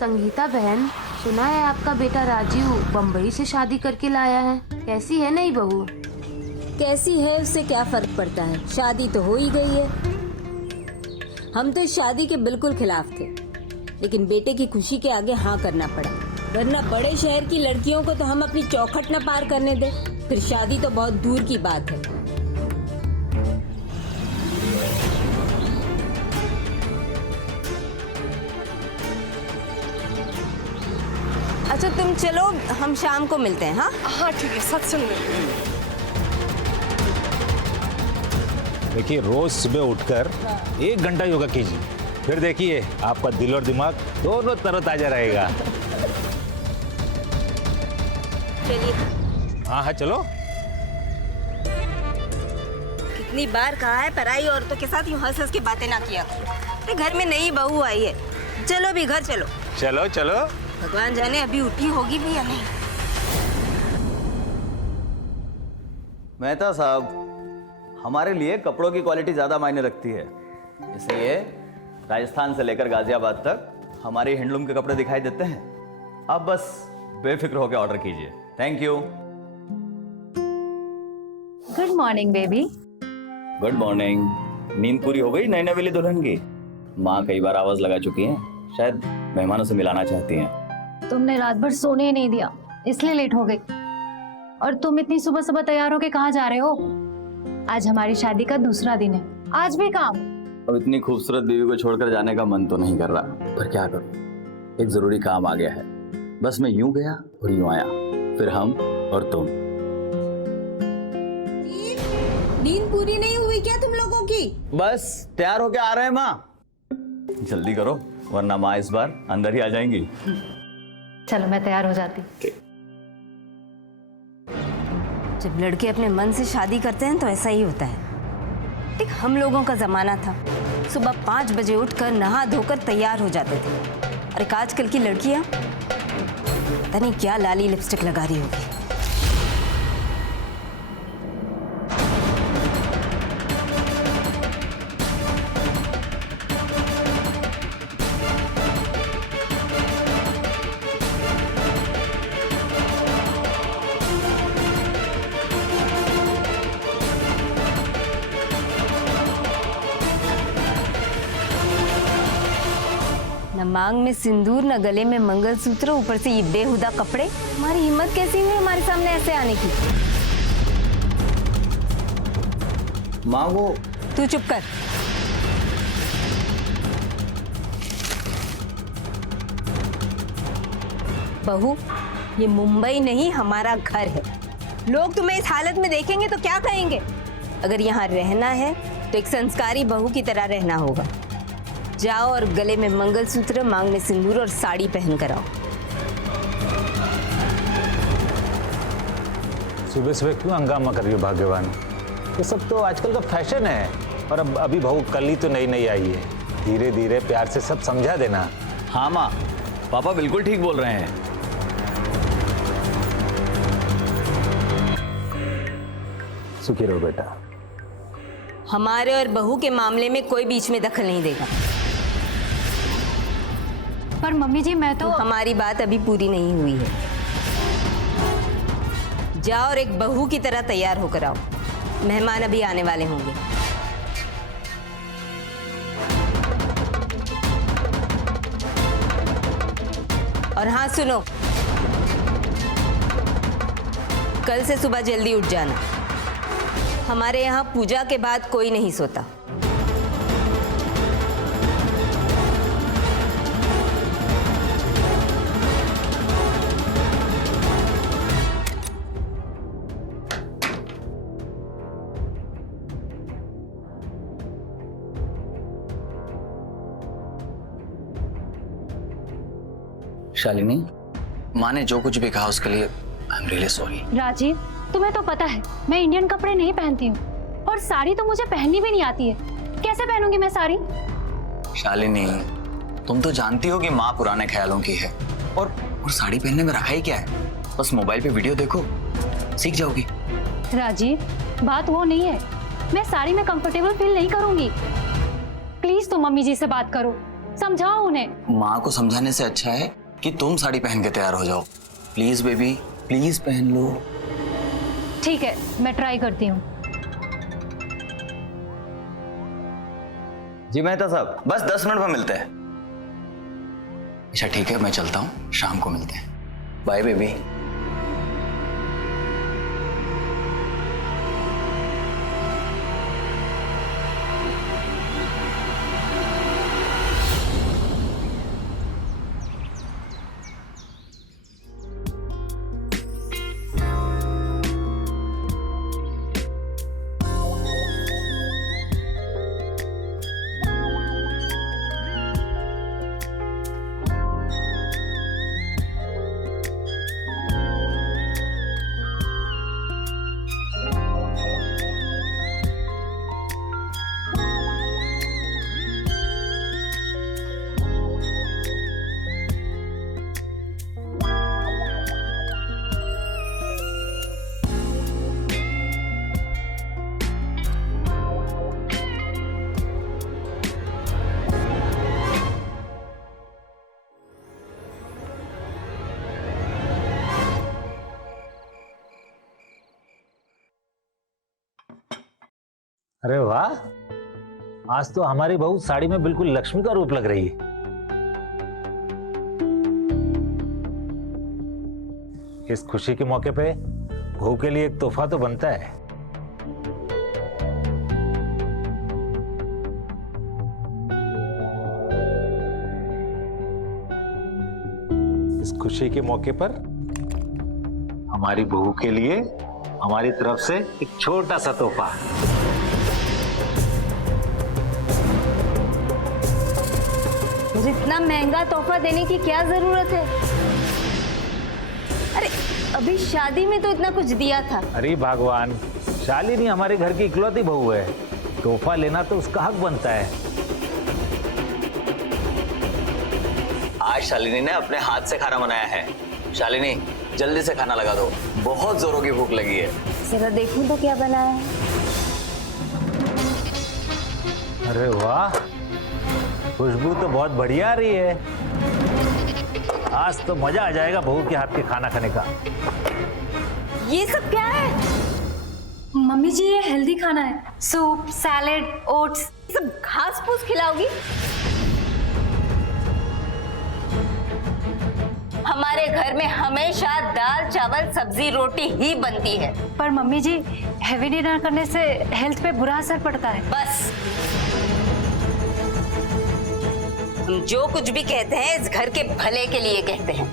संगीता बहन, सुना है आपका बेटा राजीव बम्बई से शादी करके लाया है। कैसी है नई बहू? कैसी है उससे क्या फर्क पड़ता है, शादी तो हो ही गई है। हम तो इस शादी के बिल्कुल खिलाफ थे, लेकिन बेटे की खुशी के आगे हाँ करना पड़ा, वरना बड़े शहर की लड़कियों को तो हम अपनी चौखट न पार करने दे, फिर शादी तो बहुत दूर की बात है। अच्छा तुम चलो, हम शाम को मिलते हैं। हाँ हाँ ठीक है, सत्संग में। देखिए, रोज सुबह उठकर 1 घंटा योगा कीजिए, फिर देखिए आपका दिल और दिमाग दोनों तरोताजा रहेगा। चलिए। हाँ हाँ चलो। कितनी बार कहा है पराई औरतों के साथ यूं हंस हंस के बातें ना किया करो। घर में नई बहू आई है, चलो भी घर चलो। चलो चलो। भगवान जाने अभी उठी होगी भी या नहीं। मेहता साहब, हमारे लिए कपड़ों की क्वालिटी ज़्यादा मायने रखती है, इसलिए राजस्थान से लेकर गाजियाबाद तक हमारे हैंडलूम के कपड़े दिखाई देते हैं। आप बस बेफिक्र होकर ऑर्डर कीजिए। Thank you. Good morning baby. Good morning. नींद पूरी हो गई नई नवेली दुल्हन की? माँ कई बार आवाज लगा चुकी हैं, शायद मेहमानों से मिलाना चाहती हैं। तुमने रात भर सोने ही नहीं दिया, इसलिए लेट हो गई। और तुम इतनी सुबह सुबह तैयार होके कहाँ जा रहे हो? आज हमारी शादी का दूसरा दिन है, आज भी काम? अब इतनी खूबसूरत बीवी को छोड़कर जाने का मन तो नहीं कर रहा, पर क्या करूं, एक जरूरी काम आ गया है। बस मैं यूं गया और यूं आया, फिर हम और तुम। नींद पूरी नहीं हुई क्या तुम लोगों की? बस तैयार होके आ रहे हैं माँ, जल्दी करो वरना माँ इस बार अंदर ही आ जाएंगी। चलो मैं तैयार हो जाती। जब लड़के अपने मन से शादी करते हैं तो ऐसा ही होता है। ठीक हम लोगों का जमाना था, सुबह 5 बजे उठकर नहा धोकर तैयार हो जाते थे। और आजकल की लड़कियां पता नहीं क्या लाली लिपस्टिक लगा रही होगी। न मांग में सिंदूर, न गले में मंगलसूत्र, ऊपर से ये बेहुदा कपड़े। हमारी हिम्मत कैसी हुई हमारे सामने ऐसे आने की? माँ वो तू चुप कर। बहू, ये मुंबई नहीं हमारा घर है। लोग तुम्हें इस हालत में देखेंगे तो क्या कहेंगे? अगर यहाँ रहना है तो एक संस्कारी बहू की तरह रहना होगा। जाओ और गले में मंगलसूत्र, मांग में सिंदूर और साड़ी पहन कर आओ। सुबह सुबह क्यों हंगामा कर रही हो भाग्यवान? ये सब तो आजकल का फैशन है। और अब अभी बहू कल ही तो नई आई है, धीरे धीरे प्यार से सब समझा देना। हाँ माँ, पापा बिल्कुल ठीक बोल रहे हैं। सुखी रहो बेटा। हमारे और बहू के मामले में कोई बीच में दखल नहीं देगा। पर मम्मी जी मैं तो हमारी बात अभी पूरी नहीं हुई है। जाओ और एक बहू की तरह तैयार होकर आओ, मेहमान अभी आने वाले होंगे। और हाँ सुनो, कल से सुबह जल्दी उठ जाना। हमारे यहाँ पूजा के बाद कोई नहीं सोता। शालिनी, माँ ने जो कुछ भी कहा उसके लिए I am really sorry. Rajiv, तुम्हें तो पता है मैं इंडियन कपड़े नहीं पहनती हूँ, और साड़ी तो मुझे पहननी भी नहीं आती है। कैसे पहनूंगी मैं साड़ी? शालिनी, तुम तो जानती हो कि माँ पुराने ख्यालों की है, और साड़ी पहनने में रखा ही क्या है? बस मोबाइल पे वीडियो देखो, सीख जाओगी। राजीव, बात वो नहीं है, मैं साड़ी में कंफर्टेबल फील नहीं करूंगी। प्लीज तुम मम्मी जी से बात करो, समझाओ उन्हें। माँ को समझाने से अच्छा है कि तुम साड़ी पहन के तैयार हो जाओ। प्लीज बेबी, प्लीज पहन लो। ठीक है, मैं ट्राई करती हूँ। जी मेहता साहब। बस 10 मिनट में मिलते हैं। अच्छा ठीक है, मैं चलता हूँ, शाम को मिलते हैं। Bye baby. अरे वाह, आज तो हमारी बहू साड़ी में बिल्कुल लक्ष्मी का रूप लग रही है। इस खुशी के मौके पे बहू के लिए एक तोहफा तो बनता है। इस खुशी के मौके पर हमारी बहू के लिए हमारी तरफ से एक छोटा सा तोहफा। इतना महंगा तोहफा देने की क्या जरूरत है? अरे अभी शादी में तो इतना कुछ दिया था। अरे भगवान, शालिनी हमारे घर की इकलौती बहू है, तोहफा लेना तो उसका हक बनता है। आज शालिनी ने अपने हाथ से खाना बनाया है। शालिनी, जल्दी से खाना लगा दो, बहुत जोरों की भूख लगी है। जरा देखूं तो क्या बनाया है। अरे वाह, खुशबू तो बहुत बढ़िया आ रही है। आज तो मजा आ जाएगा बहू के हाथ के खाना खाने का। ये सब क्या है? मम्मी जी, ये हेल्दी खाना है। Soup, salad, oats. ये सब घास फूस खिलाओगी? हमारे घर में हमेशा दाल चावल सब्जी रोटी ही बनती है। पर मम्मी जी, हैवी डिनर करने से हेल्थ पे बुरा असर पड़ता है। बस, हम जो कुछ भी कहते हैं इस घर के भले के लिए कहते हैं।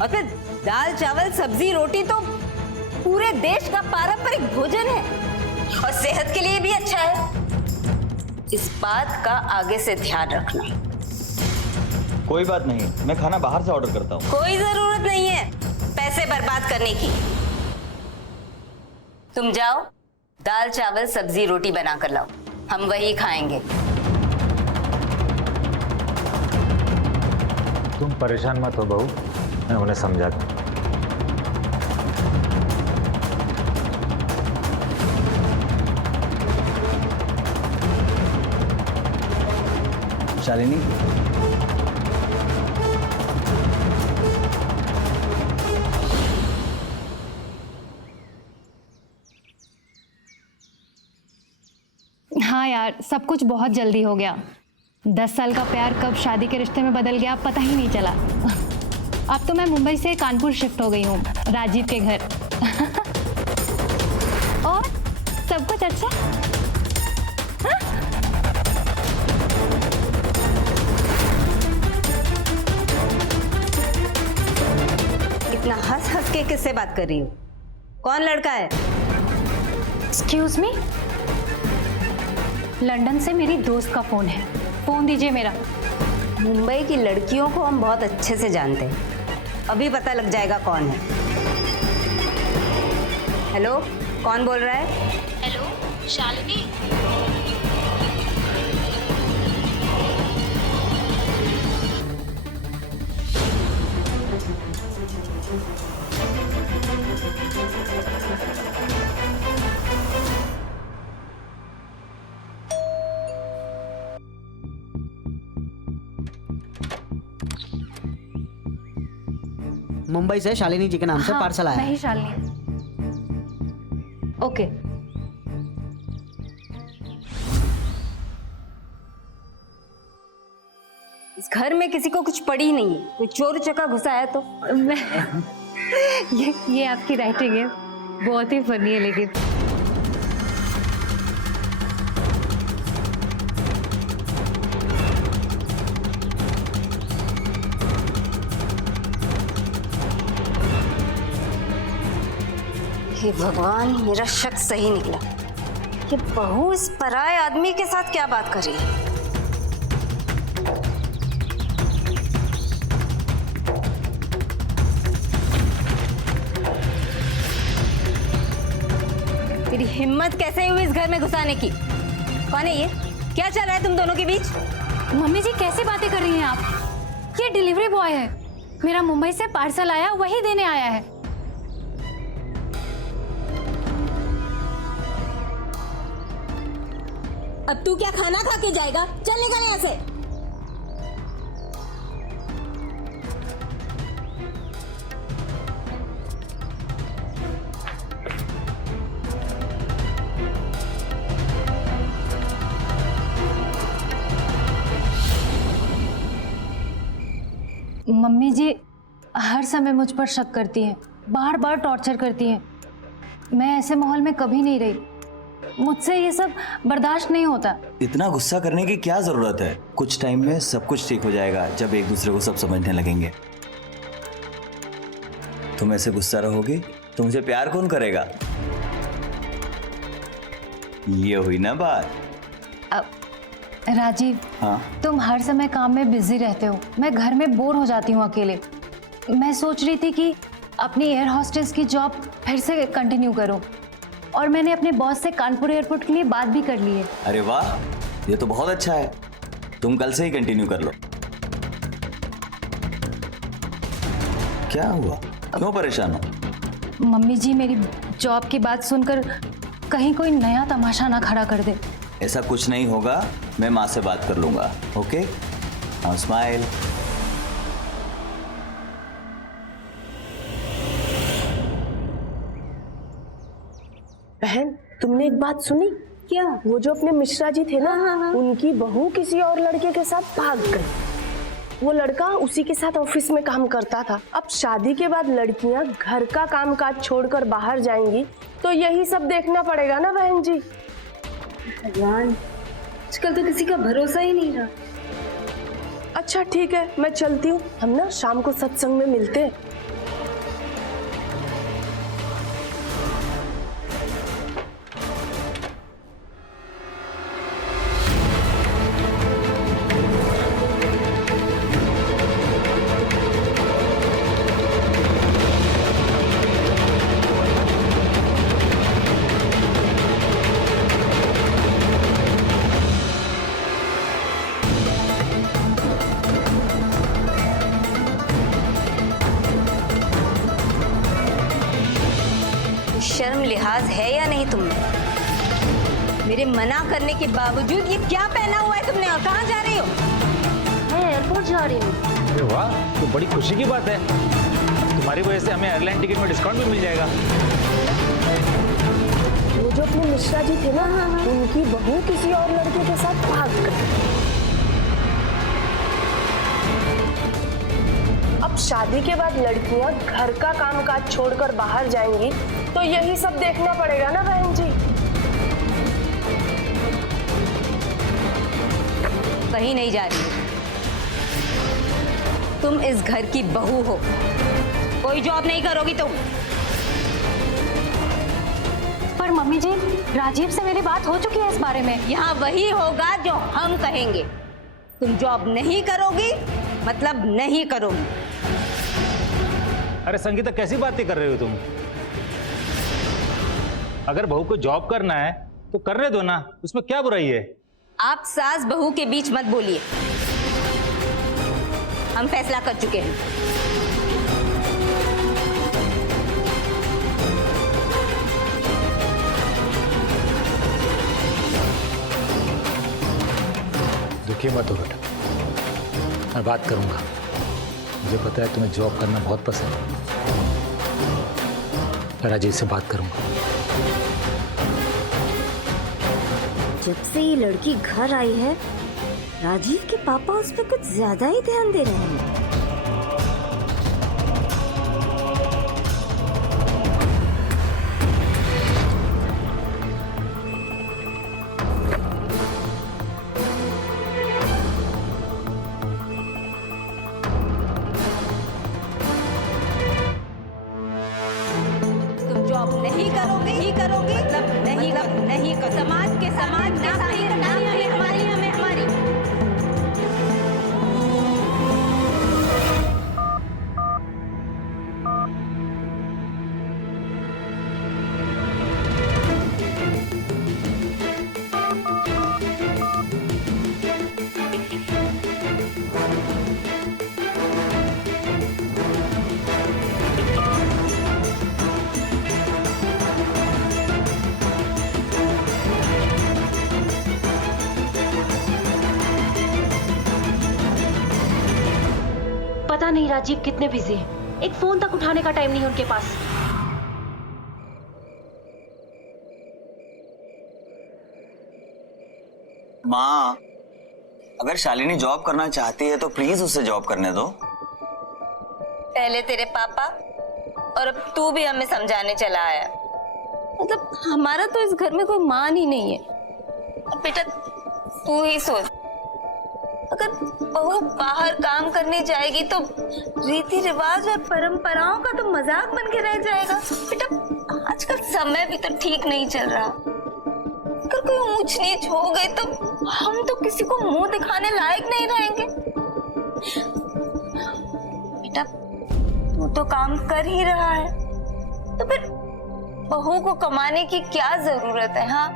और फिर दाल चावल सब्जी रोटी तो पूरे देश का पारंपरिक भोजन है और सेहत के लिए भी अच्छा है। इस बात का आगे से ध्यान रखना। कोई बात नहीं, मैं खाना बाहर से ऑर्डर करता हूँ। कोई जरूरत नहीं है पैसे बर्बाद करने की। तुम जाओ, दाल चावल सब्जी रोटी बना कर लाओ, हम वही खाएंगे। तुम परेशान मत हो बहू, मैं उन्हें समझा दूं। शालिनी, हाँ यार, सब कुछ बहुत जल्दी हो गया। 10 साल का प्यार कब शादी के रिश्ते में बदल गया पता ही नहीं चला। अब तो मैं मुंबई से कानपुर शिफ्ट हो गई हूँ, राजीव के घर। और सब कुछ अच्छा। हाँ? इतना हंस हंस के किससे बात कर रही हो? कौन लड़का है? एक्सक्यूज मी, लंदन से मेरी दोस्त का फोन है, फोन दीजिए मेरा। मुंबई की लड़कियों को हम बहुत अच्छे से जानते हैं, अभी पता लग जाएगा कौन है। हेलो, कौन बोल रहा है? हेलो, शालिनी। मुंबई से शालिनी जी के नाम से पार्सल आया मैं है। ही शालिनी। ओके। इस घर में किसी को कुछ पड़ी ही नहीं है, कोई चोर चका घुसा है तो। मैं ये आपकी राइटिंग है, बहुत ही फनी है लेकिन। हे भगवान, मेरा शक सही निकला। ये बहू इस पराये आदमी के साथ क्या बात कर रही है? तेरी हिम्मत कैसे हुई इस घर में घुसाने की? कौन है ये? क्या चल रहा है तुम दोनों के बीच? मम्मी जी कैसी बातें कर रही हैं आप? ये डिलीवरी बॉय है, मेरा मुंबई से पार्सल आया, वही देने आया है। अब तू क्या खाना खा के जाएगा? चल निकल यहाँ से। मम्मी जी हर समय मुझ पर शक करती हैं, बार बार टॉर्चर करती हैं। मैं ऐसे माहौल में कभी नहीं रही, मुझसे ये सब बर्दाश्त नहीं होता। इतना गुस्सा करने की क्या जरूरत है? कुछ टाइम में सब कुछ ठीक हो जाएगा, जब एक दूसरे को सब समझने लगेंगे। तुम ऐसे गुस्सा रहोगी तो मुझे प्यार कौन करेगा? ये हुई ना बात। अब राजीव, हाँ, तुम हर समय काम में बिजी रहते हो, मैं घर में बोर हो जाती हूँ अकेले। मैं सोच रही थी कि अपनी एयर हॉस्टेस की जॉब फिर से कंटिन्यू करूँ, और मैंने अपने बॉस से कानपुर एयरपोर्ट के लिए बात भी कर ली है। अरे वाह, ये तो बहुत अच्छा है। तुम कल से ही कंटिन्यू कर लो। क्या हुआ, क्यों परेशान हो? मम्मी जी मेरी जॉब की बात सुनकर कहीं कोई नया तमाशा ना खड़ा कर दे। ऐसा कुछ नहीं होगा, मैं माँ से बात कर लूंगा। Okay, now smile. बहन, तुमने एक बात सुनी क्या? वो जो अपने मिश्रा जी थे ना, उनकी बहू किसी और लड़के के साथ भाग गई। वो लड़का उसी के साथ ऑफिस में काम करता था। अब शादी के बाद लड़कियां घर का कामकाज छोड़कर बाहर जाएंगी तो यही सब देखना पड़ेगा ना बहन जी। भगवान, आजकल तो किसी का भरोसा ही नहीं रहा। अच्छा ठीक है, मैं चलती हूँ, हम ना शाम को सत्संग में मिलते हैं। शर्म लिहाज है या नहीं तुम्हें? मेरे मना करने के बावजूद ये क्या पहना हुआ है तुमने, और कहाँ जा रही हो? मैं एयरपोर्ट जा रही हूँ। अरे वाह, तो बड़ी खुशी की बात है। तुम्हारी वजह से हमें एयरलाइन टिकट में डिस्काउंट भी मिल जाएगा। वो जो अपने मिश्रा जी थे ना, उनकी बहू किसी और लड़के के साथ भाग गई। अब शादी के बाद लड़कियां घर का कामकाज छोड़कर बाहर जाएंगी तो यही सब देखना पड़ेगा ना बहन जी। कहीं नहीं जा रही। तुम इस घर की बहू हो, कोई जॉब नहीं करोगी तुम। पर मम्मी जी, राजीव से मेरी बात हो चुकी है इस बारे में। यहाँ वही होगा जो हम कहेंगे। तुम जॉब नहीं करोगी मतलब नहीं करोगी। अरे संगीता, कैसी बातें कर रही हो तुम? अगर बहू को जॉब करना है तो करने दो ना, उसमें क्या बुराई है? आप सास बहू के बीच मत बोलिए। हम फैसला कर चुके हैं। दुखी मत हो बेटा, मैं बात करूंगा। मुझे पता है तुम्हें जॉब करना बहुत पसंद है। मैं राजीव से बात करूंगा। जब से ये लड़की घर आई है, राजीव के पापा उस पर कुछ ज्यादा ही ध्यान दे रहे हैं। तुम जॉब नहीं करोगे मतलब नहीं कर समाज के सामने हमारी पता नहीं राजीव कितने बिजी हैं। एक फोन तक उठाने का टाइम नहीं है उनके पास। माँ, अगर शालिनी जॉब करना चाहती है तो प्लीज उसे जॉब करने दो। पहले तेरे पापा और अब तू भी हमें समझाने चला आया। मतलब हमारा तो इस घर में कोई मान ही नहीं है। अब बेटा तू ही सोच, अगर बहू बाहर काम करने जाएगी तो रीति रिवाज और परंपराओं का तो मजाक बन के रह जाएगा। बेटा आजकल समय भी तो ठीक नहीं चल रहा। अगर कोई ऊंच नीच हो गई तो हम तो किसी को मुंह दिखाने लायक नहीं रहेंगे। बेटा तू तो काम कर ही रहा है, तो फिर बहू को कमाने की क्या जरूरत है? हाँ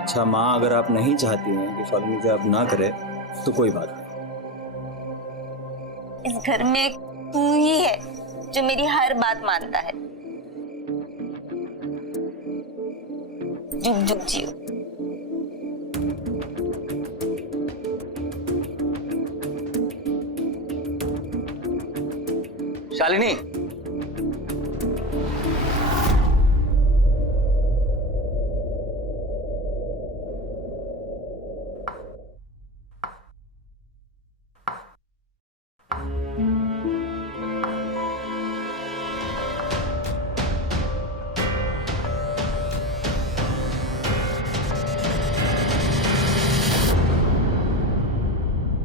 अच्छा माँ, अगर आप नहीं चाहती हैं कि शालिनी जॉब ना करे तो कोई बात नहीं। इस घर में तू ही है जो मेरी हर बात मानता है। जुग जुग जियो। शालिनी,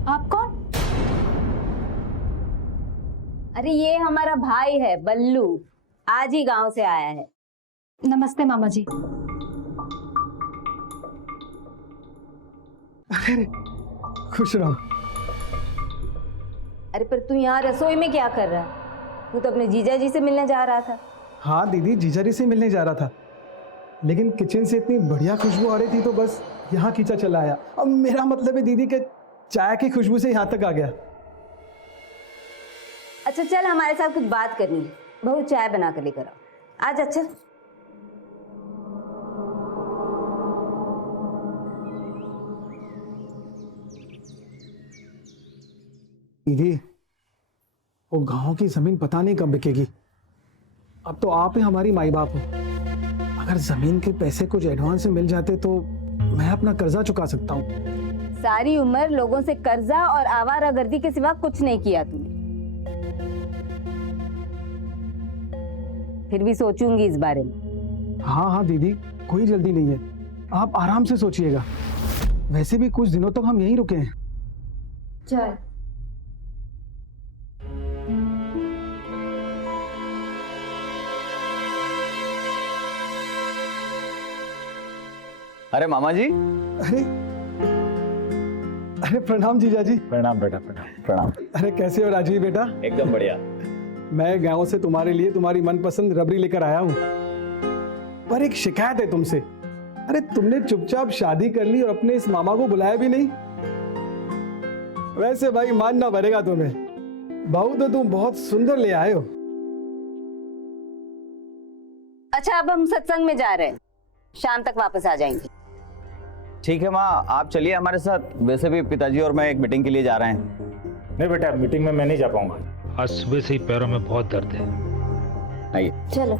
आप कौन? अरे ये हमारा भाई है बल्लू, आज ही गांव से आया है। नमस्ते मामा जी। खुश रहो। अरे पर तू यहाँ रसोई में क्या कर रहा है? तू तो अपने जीजा जी से मिलने जा रहा था। हाँ दीदी, जीजाजी से मिलने जा रहा था, लेकिन किचन से इतनी बढ़िया खुशबू आ रही थी तो बस यहाँ खींचा चला आया। अब मेरा मतलब है दीदी के चाय की खुशबू से यहाँ तक आ गया। अच्छा चल, हमारे साथ कुछ बात करनी है। बहू चाय बना कर लेकर आओ आज। अच्छा दीदी, वो गांव की जमीन पता नहीं कब बिकेगी। अब तो आप ही हमारी माई बाप हो। अगर जमीन के पैसे कुछ एडवांस में मिल जाते तो मैं अपना कर्जा चुका सकता हूँ। सारी उम्र लोगों से कर्जा और आवारागर्दी के सिवा कुछ नहीं किया तूने। फिर भी सोचूंगी इस बारे में। हाँ हाँ दीदी, कोई जल्दी नहीं है, आप आराम से सोचिएगा। वैसे भी कुछ दिनों तक हम यहीं रुके हैं। चाय। अरे मामा जी। अरे अरे प्रणाम जीजा जी। प्रणाम बेटा, प्रणाम। प्रणाम। अरे कैसे हो राजीव बेटा? एकदम बढ़िया। मैं गांव से तुम्हारे लिए तुम्हारी मनपसंद रबड़ी लेकर आया हूँ, पर एक शिकायत है तुमसे। अरे तुमने चुपचाप शादी कर ली और अपने इस मामा को बुलाया भी नहीं। वैसे भाई मानना पड़ेगा तुम्हें, बहू तो तुम बहुत सुंदर ले आए हो। अच्छा अब हम सत्संग में जा रहे हैं, शाम तक वापस आ जाएंगे। ठीक है माँ, आप चलिए हमारे साथ। वैसे भी पिताजी और मैं एक मीटिंग के लिए जा रहे हैं। नहीं बेटा, मीटिंग में मैं नहीं जा पाऊंगा। आज सुबह से ही पैरों में बहुत दर्द है। आइए। चलो।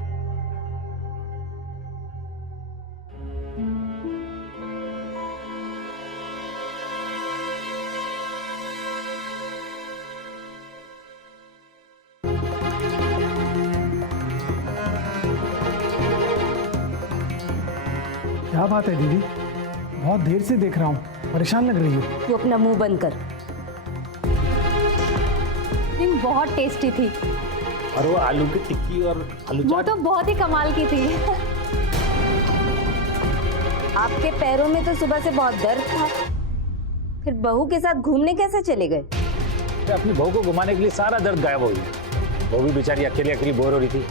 क्या बात है दीदी, बहुत देर से देख रहा हूँ, परेशान लग रही हो। तू अपना मुंह बंद कर। बहुत टेस्टी थी। और वो आलू की टिक्की और आलू वो तो बहुत ही कमाल की थी। आपके पैरों में तो सुबह से बहुत दर्द था, फिर बहू के साथ घूमने कैसे चले गए? अपनी बहू को घुमाने के लिए सारा दर्द गायब हो गया। वो भी बेचारी अकेली अकेली बोर हो रही थी।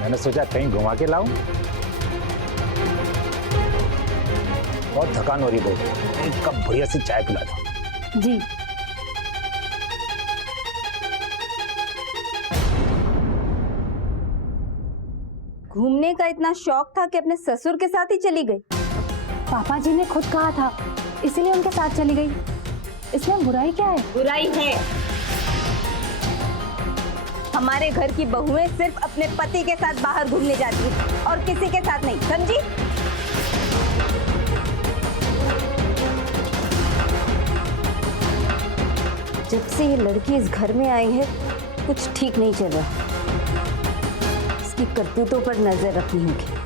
मैंने सोचा कहीं घुमा के लाऊं। बहुत थकान हो रही बहू, एक कप बढ़िया सी चाय पिला दो। जी। घूमने का इतना शौक था कि अपने ससुर के साथ ही चली गई। पापा जी ने खुद कहा था, इसीलिए उनके साथ चली गई। इसमें बुराई क्या है? बुराई है, हमारे घर की बहुएं सिर्फ अपने पति के साथ बाहर घूमने जाती हैं और किसी के साथ नहीं, समझी? जब से ये लड़की इस घर में आई है कुछ ठीक नहीं चल रहा। इसकी करतूतों पर नजर रखनी होगी।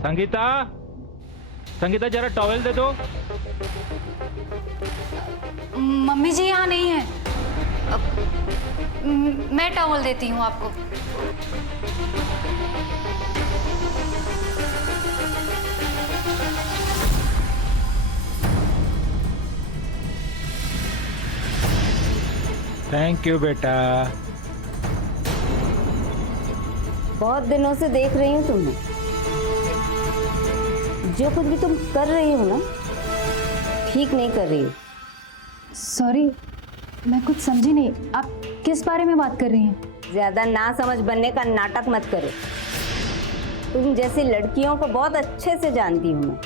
संगीता, संगीता जरा टॉवेल दे दो। मम्मी जी यहाँ नहीं है। मैं टॉवल देती हूँ आपको। थैंक यू बेटा। बहुत दिनों से देख रही हूँ तुम्हें, जो कुछ भी तुम कर रही हो ना ठीक नहीं कर रही हो। सॉरी, मैं कुछ समझी नहीं। आप किस बारे में बात कर रही हैं? ज्यादा ना समझ बनने का नाटक मत करो। तुम जैसी लड़कियों को बहुत अच्छे से जानती हूँ मैं,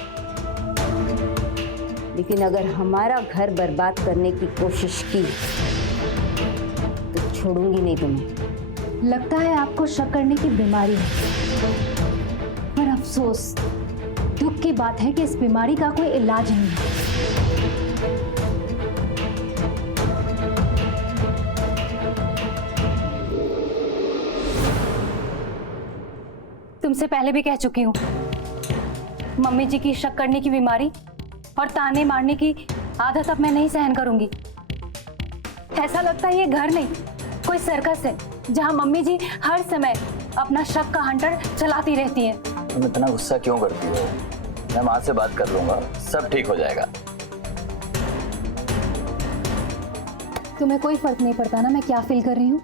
लेकिन अगर हमारा घर बर्बाद करने की कोशिश की तो छोड़ूंगी नहीं तुम्हें। लगता है आपको शक करने की बीमारी है, पर अफसोस, दुख की बात है कि इस बीमारी का कोई इलाज नहीं है। तुमसे पहले भी कह चुकी हूँ, मम्मी जी की शक करने की बीमारी और ताने मारने की आदत अब मैं नहीं सहन करूंगी। ऐसा लगता है ये घर नहीं, कोई सर्कस है जहाँ मम्मी जी हर समय अपना शक का हंटर चलाती रहती हैं। तुम इतना गुस्सा क्यों करती हो? मैं माँ से बात कर लूंगा, सब ठीक हो जाएगा। तुम्हें कोई फर्क नहीं पड़ता ना मैं क्या फील कर रही हूँ?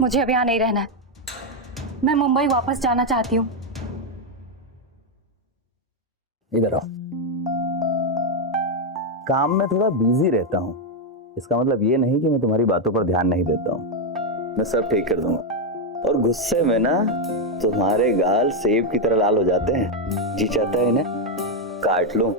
मुझे अब यहाँ नहीं रहना है, मैं मुंबई वापस जाना चाहती हूँ। इधर आओ। काम में थोड़ा बिजी रहता हूँ, इसका मतलब ये नहीं कि मैं तुम्हारी बातों पर ध्यान नहीं देता हूँ। मैं सब ठीक कर दूंगा। और गुस्से में ना तुम्हारे गाल सेब की तरह लाल हो जाते हैं, जी चाहता है इन्हें काट लूं।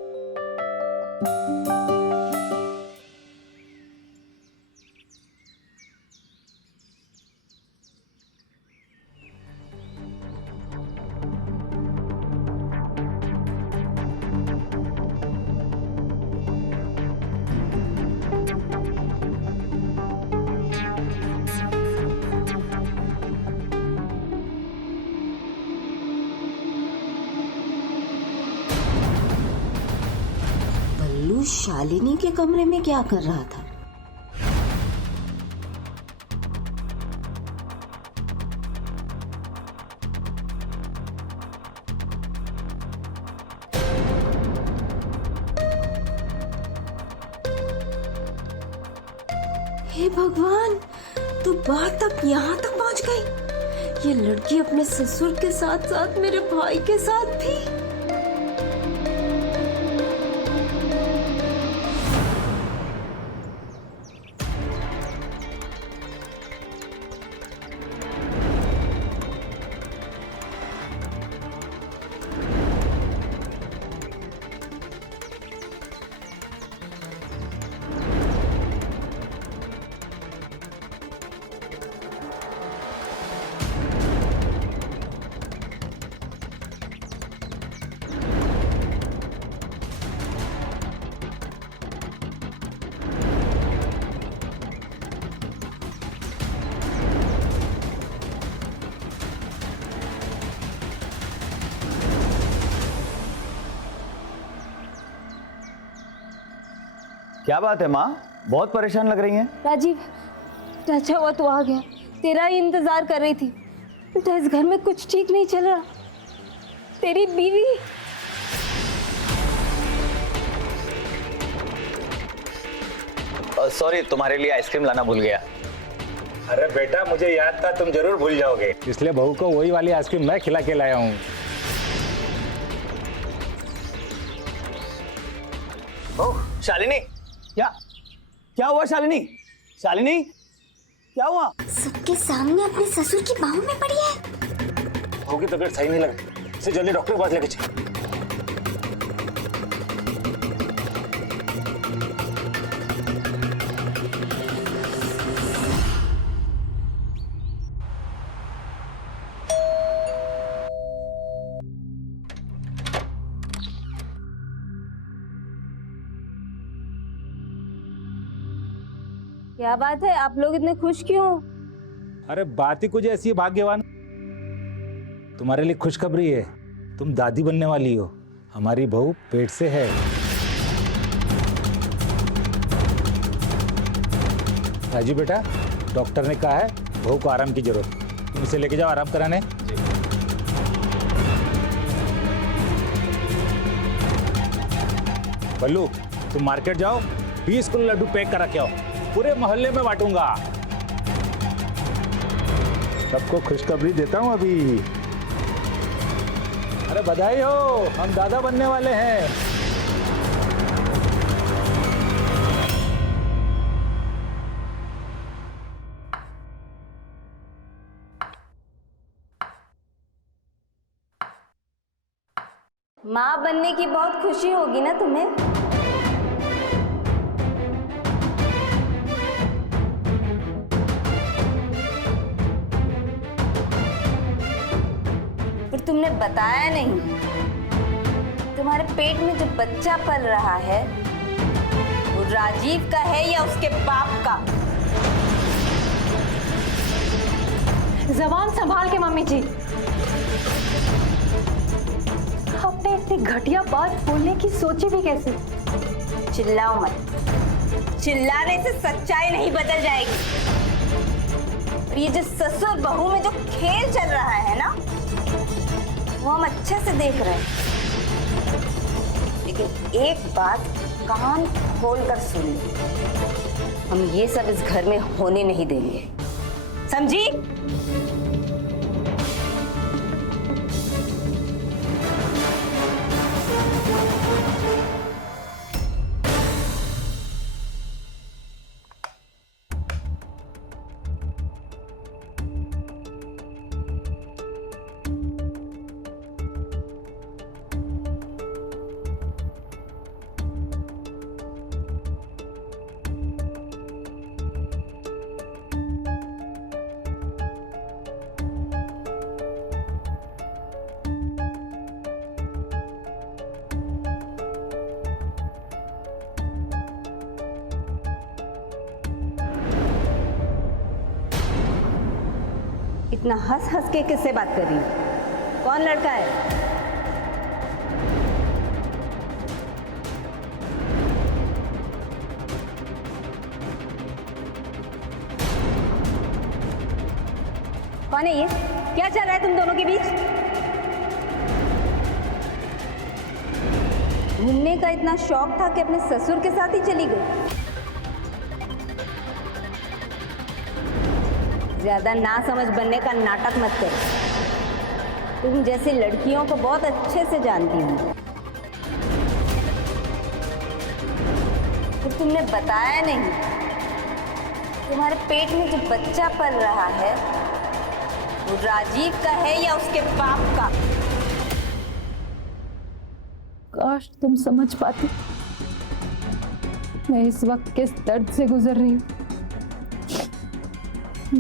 शालिनी के कमरे में क्या कर रहा था? हे भगवान, तो बात तक यहाँ तक पहुँच गई। ये लड़की अपने ससुर के साथ साथ मेरे भाई के साथ भी। क्या बात है माँ, बहुत परेशान लग रही हैं। राजीव, अच्छा हुआ तू आ गया। तेरा ही इंतजार कर रही थी। बेटा, इस घर में कुछ ठीक नहीं चल रहा। तेरी बीवी सॉरी, तुम्हारे लिए आइसक्रीम लाना भूल गया। अरे बेटा, मुझे याद था तुम जरूर भूल जाओगे, इसलिए बहू को वही वाली आइसक्रीम मैं खिला के लाया हूँ। ओह शालिनी, क्या हुआ शालिनी? शालिनी, क्या हुआ? सबके सामने अपने ससुर की बाहों में पड़ी है। बहू की तबीयत सही नहीं लग रही, इसे जल्दी डॉक्टर के पास लेके चल। क्या बात है, आप लोग इतने खुश क्यों? अरे बात ही कुछ ऐसी है भाग्यवान, तुम्हारे लिए खुशखबरी है। तुम दादी बनने वाली हो। हमारी बहू पेट से है। राजू बेटा, डॉक्टर ने कहा है बहू को आराम की जरूरत, तुम इसे लेके जाओ आराम कराने। बल्लू, तुम मार्केट जाओ, 20 किलो लड्डू पैक करा के आओ, पूरे मोहल्ले में बांटूंगा। सबको खुशखबरी देता हूं अभी। अरे बधाई हो, हम दादा बनने वाले हैं। माँ बनने की बहुत खुशी होगी ना तुम्हें? तुमने बताया नहीं, तुम्हारे पेट में जो बच्चा पल रहा है वो राजीव का है या उसके बाप का? जबान संभाल के मम्मी जी। आपने इतनी घटिया बात बोलने की सोची भी कैसे? चिल्लाओ मत, चिल्लाने से सच्चाई नहीं बदल जाएगी। और ये जो ससुर बहू में जो खेल चल रहा है ना, वो हम अच्छे से देख रहे हैं। लेकिन एक बात कान खोलकर सुन लो, हम ये सब इस घर में होने नहीं देंगे, समझी? इतना हंस हंस के किससे बात कर रही है? कौन लड़का है? कौन है ये? क्या चल रहा है तुम दोनों के बीच? घूमने का इतना शौक था कि अपने ससुर के साथ ही चली गई। ज्यादा ना समझ बनने का नाटक मत करो। तुम जैसी लड़कियों को बहुत अच्छे से जानती हूँ। तो तुमने बताया नहीं, तुम्हारे पेट में जो बच्चा पल रहा है वो राजीव का है या उसके बाप का? काश तुम समझ पाती मैं इस वक्त किस दर्द से गुजर रही हूँ।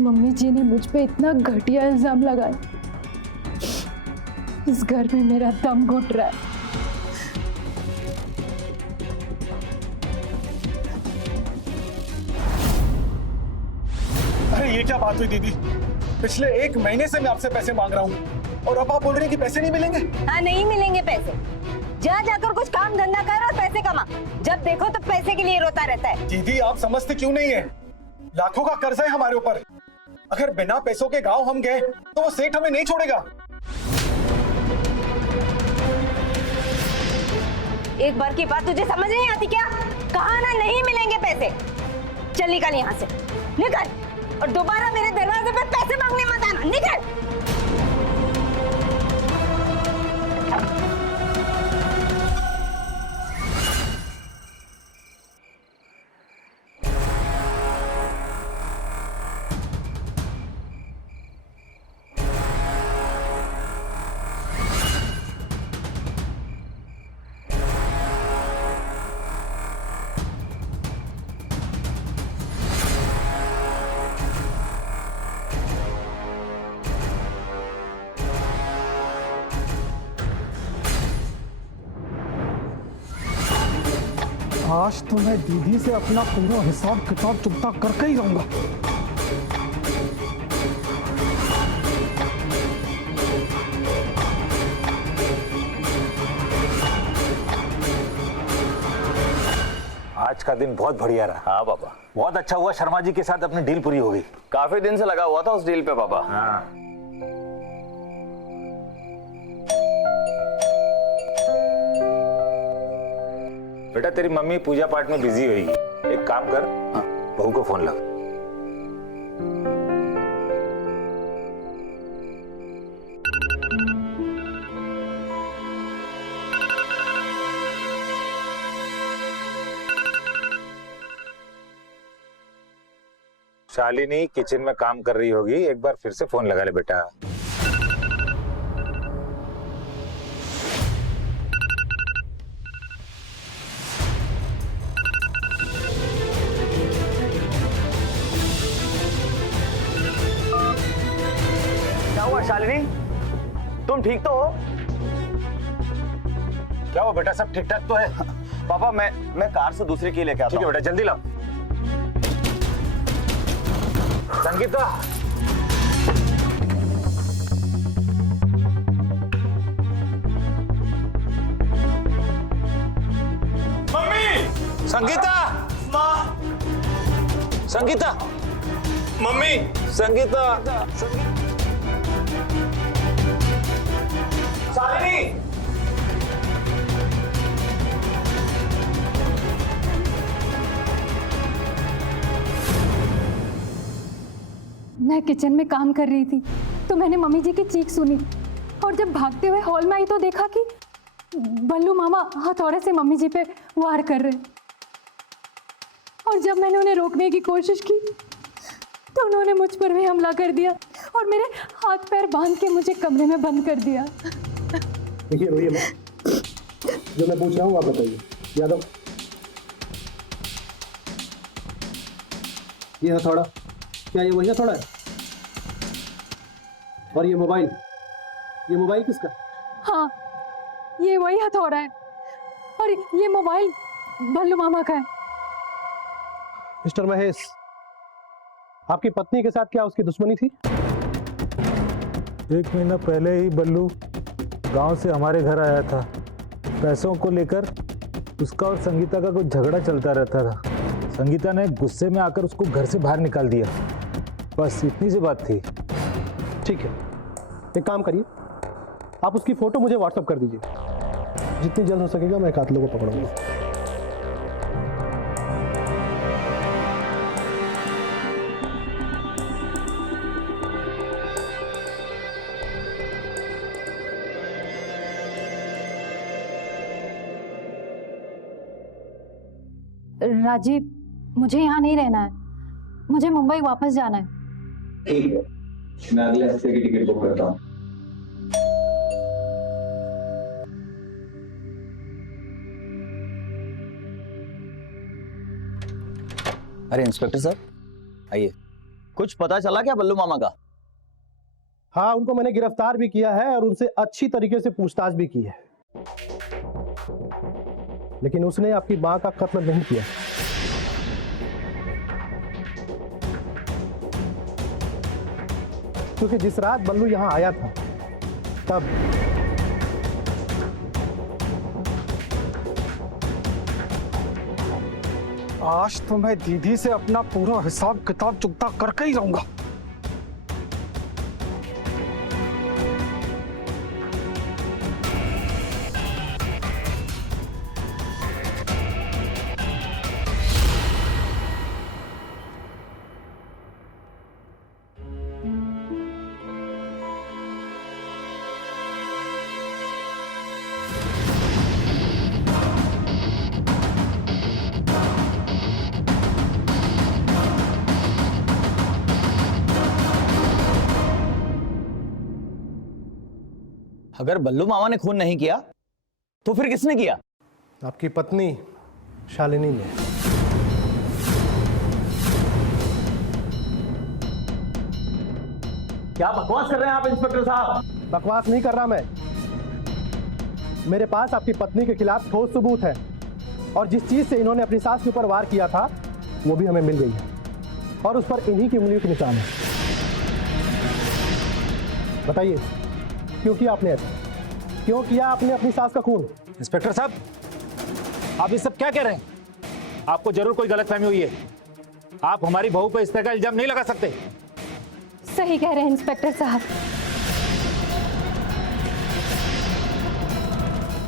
मम्मी जी ने मुझ पे इतना घटिया इल्जाम लगाया। इस घर में मेरा दम घुट रहा है। अरे ये क्या बात हुई दीदी? पिछले 1 महीने से मैं आपसे पैसे मांग रहा हूँ और अब आप बोल रहे हैं कि पैसे नहीं मिलेंगे? हाँ, नहीं मिलेंगे पैसे। जा जाकर कुछ काम धंधा कर और पैसे कमा। जब देखो तो पैसे के लिए रोता रहता है। दीदी आप समझते क्यों नहीं है? लाखों का कर्ज है हमारे ऊपर। अगर बिना पैसों के गांव हम गए तो वो सेठ हमें नहीं छोड़ेगा। एक बार की बात तुझे समझ नहीं आती क्या? कहा ना नहीं मिलेंगे पैसे। चल निकल यहाँ से, निकल। और दोबारा मेरे दरवाजे पे पैसे मांगने मत आना, निकल। आज तो मैं दीदी से अपना पूरा हिसाब किताब चुकता करके ही रहूंगा। आज का दिन बहुत बढ़िया रहा। हाँ पापा, बहुत अच्छा हुआ शर्मा जी के साथ अपनी डील पूरी हो गई। काफी दिन से लगा हुआ था उस डील पे पापा। हाँ। बेटा तेरी मम्मी पूजा पाठ में बिजी होगी, एक काम कर, बहू को फोन लगा। शालिनी किचन में काम कर रही होगी, एक बार फिर से फोन लगा ले बेटा। क्या हुआ शालिनी, तुम ठीक तो हो? क्या हुआ बेटा, सब ठीक ठाक तो है? पापा मैं कार से दूसरी की लेके आता ठीक है हूँ। बेटा, जल्दी लाओ। संगीता, मम्मी! संगीता, माँ! संगीता, मम्मी! संगीता, शालिनी! मैं किचन में काम कर रही थी तो मैंने मम्मी जी की चीख सुनी और जब भागते हुए हॉल में आई तो देखा कि बल्लू मामा हथौड़े से मम्मी जी पे वार कर रहे। और जब मैंने उन्हें रोकने की कोशिश की तो उन्होंने मुझ पर भी हमला कर दिया और मेरे हाथ पैर बांध के मुझे कमरे में बंद कर दिया। देखिए रोइए मत, जो मैं पूछ रहा हूँ आप बताइए। यादव, ये हथौड़ा क्या ये वही हथौड़ा है? और ये मोबाइल किसका? हाँ, ये वही हथौड़ा है और ये मोबाइल बल्लू मामा का है। मिस्टर महेश, आपकी पत्नी के साथ क्या उसकी दुश्मनी थी? 1 महीना पहले ही बल्लू गांव से हमारे घर आया था। पैसों को लेकर उसका और संगीता का कुछ झगड़ा चलता रहता था। संगीता ने गुस्से में आकर उसको घर से बाहर निकाल दिया, बस इतनी सी बात थी। ठीक है, एक काम करिए, आप उसकी फोटो मुझे व्हाट्सएप कर दीजिए। जितनी जल्द हो सकेगा मैं कातिलों को पकड़ूंगा। राजीव, मुझे यहाँ नहीं रहना है, मुझे मुंबई वापस जाना है। ठीक है, मैं अगले हफ्ते की टिकट बुक करता हूँ। अरे इंस्पेक्टर साहब, आइए। कुछ पता चला क्या बल्लू मामा का? हाँ, उनको मैंने गिरफ्तार भी किया है और उनसे अच्छी तरीके से पूछताछ भी की है, लेकिन उसने आपकी मां का कत्ल नहीं किया। क्योंकि जिस रात बल्लू यहां आया था तब आज तो मैं दीदी से अपना पूरा हिसाब किताब चुकता करके ही रहूंगा। अगर बल्लू मामा ने खून नहीं किया तो फिर किसने किया? आपकी पत्नी शालिनी ने। क्या बकवास कर रहे हैं आप इंस्पेक्टर साहब? बकवास नहीं कर रहा मैं। मेरे पास आपकी पत्नी के खिलाफ ठोस सबूत है और जिस चीज से इन्होंने अपनी सास के ऊपर वार किया था वो भी हमें मिल गई है और उस पर इन्हीं की उंगलियों के निशान है। बताइए, क्यों किया आपने ऐसा? क्यों किया आपने अपनी सास का खून? इंस्पेक्टर साहब, आप ये सब क्या कह रहे हैं? आपको जरूर कोई गलतफहमी हुई है। आप हमारी बहू पर इस तरह का इल्जाम नहीं लगा सकते। सही कह रहे हैं इंस्पेक्टर साहब,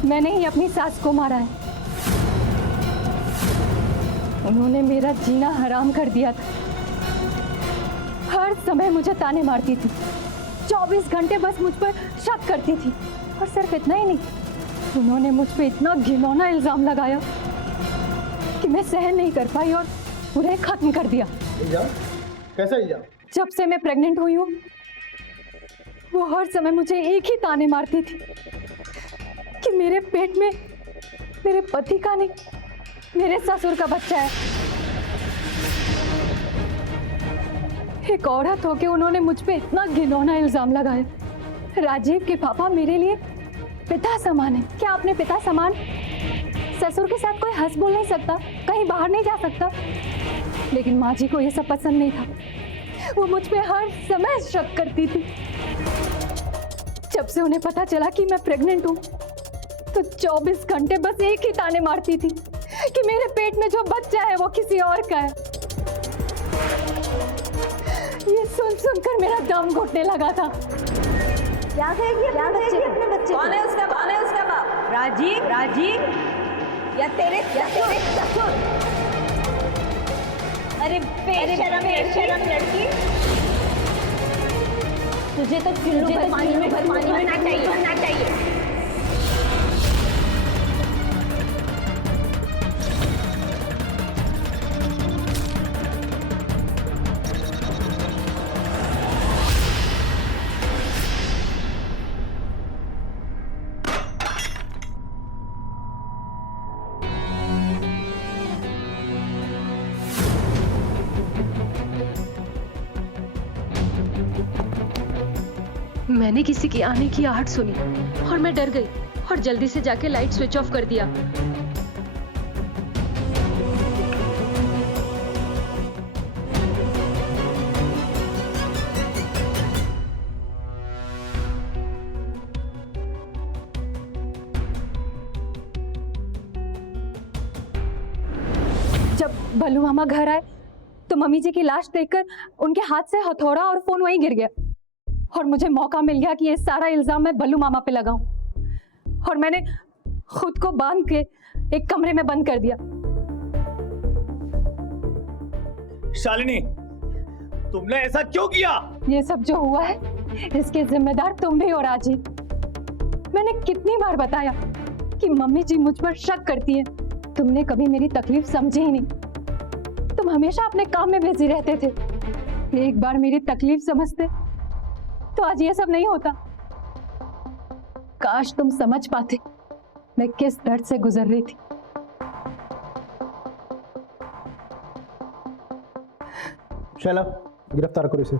मैंने ही अपनी सास को मारा है। उन्होंने मेरा जीना हराम कर दिया था। हर समय मुझे ताने मारती थी, 24 घंटे बस मुझ पर शक करती थी। और सिर्फ इतना ही नहीं, उन्होंने मुझ पे इतना घिनौना इल्जाम लगाया कि मैं सहन नहीं कर पाई और उन्हें खत्म कर दिया। इल्जाम? कैसा इल्जाम? जब से मैं प्रेग्नेंट हुई हूँ, वो हर समय मुझे एक ही ताने मारती थी कि मेरे पेट में मेरे पति का नहीं, मेरे ससुर का बच्चा है। एक औरत होके उन्होंने मुझ पे इतना घिनौना इल्जाम लगाया। राजीव के पापा मेरे लिए पिता समान है। क्या अपने पिता समान ससुर के साथ कोई हंस बोल नहीं सकता, कहीं बाहर नहीं जा सकता? लेकिन माँ जी को ये सब पसंद नहीं था। वो मुझ पे हर समय शक करती थी। जब से उन्हें पता चला कि मैं प्रेग्नेंट हूँ तो 24 घंटे बस एक ही ताने मारती थी कि मेरे पेट में जो बच्चा है वो किसी और का है। ये सुन सुनकर मेरा दम घुटने लगा था। क्या कहेगी अपने बच्चे? कौन है उसका बाप? राजीव या तेरे ससुर? अरे बेशरम लड़की, तुझे तो चुल्लू भर पानी में भरना चाहिए। मैंने किसी की आने की आहट सुनी और मैं डर गई और जल्दी से जाके लाइट स्विच ऑफ कर दिया। जब बल्लू मामा घर आए तो मम्मी जी की लाश देखकर उनके हाथ से हथौड़ा और फोन वहीं गिर गया। और मुझे मौका मिल गया कि ये सारा इल्जाम मैं बल्लू मामा पे लगाऊं, और मैंने खुद को बांध के एक कमरे में बंद कर दिया। शालिनी, तुमने ऐसा क्यों किया? ये सब जो हुआ है इसके जिम्मेदार तुम भी हो राजी। मैंने कितनी बार बताया कि मम्मी जी मुझ पर शक करती हैं, तुमने कभी मेरी तकलीफ समझी ही नहीं। तुम हमेशा अपने काम में बिजी रहते थे। एक बार मेरी तकलीफ समझते तो आज ये सब नहीं होता। काश तुम समझ पाते मैं किस दर्द से गुजर रही थी। शैला, गिरफ्तार करो इसे।